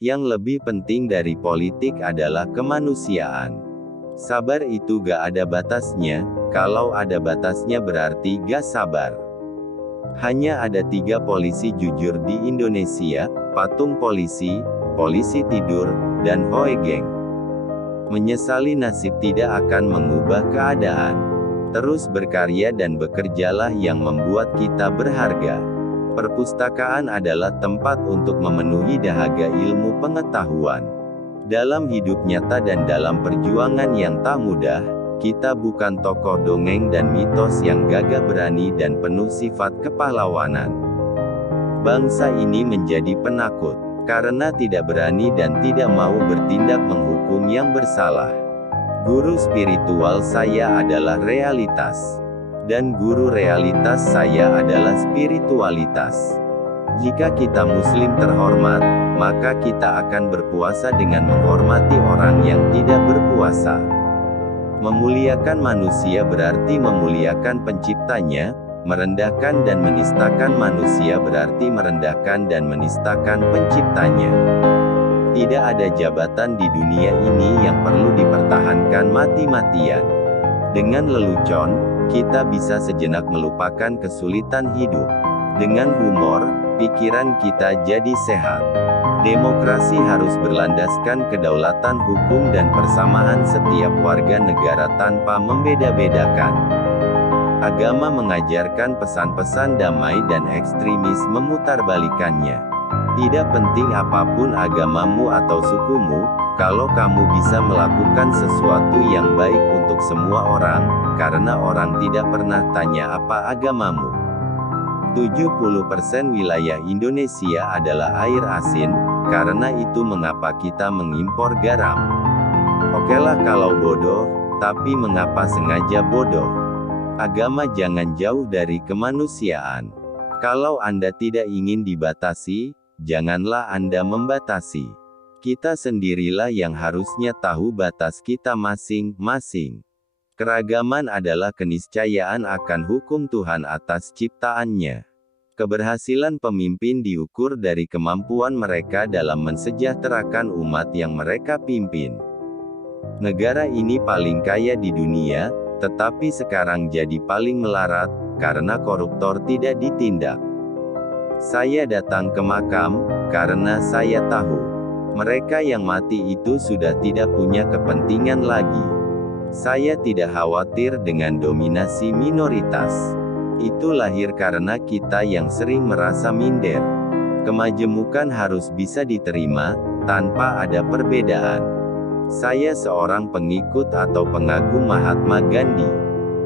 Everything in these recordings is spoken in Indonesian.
Yang lebih penting dari politik adalah kemanusiaan. Sabar itu gak ada batasnya, kalau ada batasnya berarti gak sabar. Hanya ada 3 polisi jujur di Indonesia, patung polisi, polisi tidur, dan Hoe Geng. Menyesali nasib tidak akan mengubah keadaan. Terus berkarya dan bekerjalah yang membuat kita berharga. Perpustakaan adalah tempat untuk memenuhi dahaga ilmu pengetahuan. Dalam hidup nyata dan dalam perjuangan yang tak mudah, kita bukan tokoh dongeng dan mitos yang gagah berani dan penuh sifat kepahlawanan. Bangsa ini menjadi penakut, karena tidak berani dan tidak mau bertindak menghukum yang bersalah. Guru spiritual saya adalah realitas. Dan guru realitas saya adalah spiritualitas. Jika kita muslim terhormat, maka kita akan berpuasa dengan menghormati orang yang tidak berpuasa. Memuliakan manusia berarti memuliakan penciptanya, merendahkan dan menistakan manusia berarti merendahkan dan menistakan penciptanya. Tidak ada jabatan di dunia ini yang perlu dipertahankan mati-matian. Dengan lelucon, kita bisa sejenak melupakan kesulitan hidup. Dengan humor, pikiran kita jadi sehat. Demokrasi harus berlandaskan kedaulatan hukum dan persamaan setiap warga negara tanpa membeda-bedakan. Agama mengajarkan pesan-pesan damai dan ekstremis memutarbalikannya. Tidak penting apapun agamamu atau sukumu, kalau kamu bisa melakukan sesuatu yang baik untuk semua orang, karena orang tidak pernah tanya apa agamamu. 70% wilayah Indonesia adalah air asin, karena itu mengapa kita mengimpor garam. Okelah kalau bodoh, tapi mengapa sengaja bodoh? Agama jangan jauh dari kemanusiaan. Kalau Anda tidak ingin dibatasi, janganlah Anda membatasi. Kita sendirilah yang harusnya tahu batas kita masing-masing. Keragaman adalah keniscayaan akan hukum Tuhan atas ciptaannya. Keberhasilan pemimpin diukur dari kemampuan mereka dalam mensejahterakan umat yang mereka pimpin. Negara ini paling kaya di dunia, tetapi sekarang jadi paling melarat, karena koruptor tidak ditindak. Saya datang ke makam, karena saya tahu. Mereka yang mati itu sudah tidak punya kepentingan lagi. Saya tidak khawatir dengan dominasi minoritas. Itu lahir karena kita yang sering merasa minder. Kemajemukan harus bisa diterima, tanpa ada perbedaan. Saya seorang pengikut atau pengagum Mahatma Gandhi.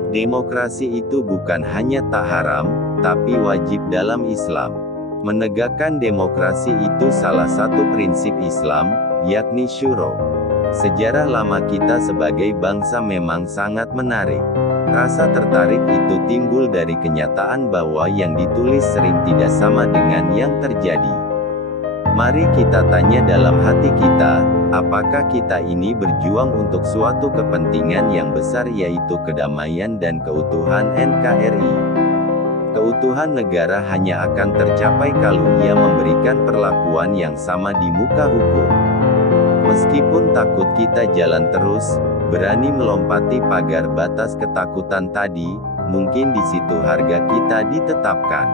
Demokrasi itu bukan hanya tak haram, tapi wajib dalam Islam. Menegakkan demokrasi itu salah satu prinsip Islam, yakni syuro. Sejarah lama kita sebagai bangsa memang sangat menarik. Rasa tertarik itu timbul dari kenyataan bahwa yang ditulis sering tidak sama dengan yang terjadi. Mari kita tanya dalam hati kita, apakah kita ini berjuang untuk suatu kepentingan yang besar yaitu kedamaian dan keutuhan NKRI. Keutuhan negara hanya akan tercapai kalau ia memberikan perlakuan yang sama di muka hukum. Meskipun takut kita jalan terus, berani melompati pagar batas ketakutan tadi, mungkin di situ harga kita ditetapkan.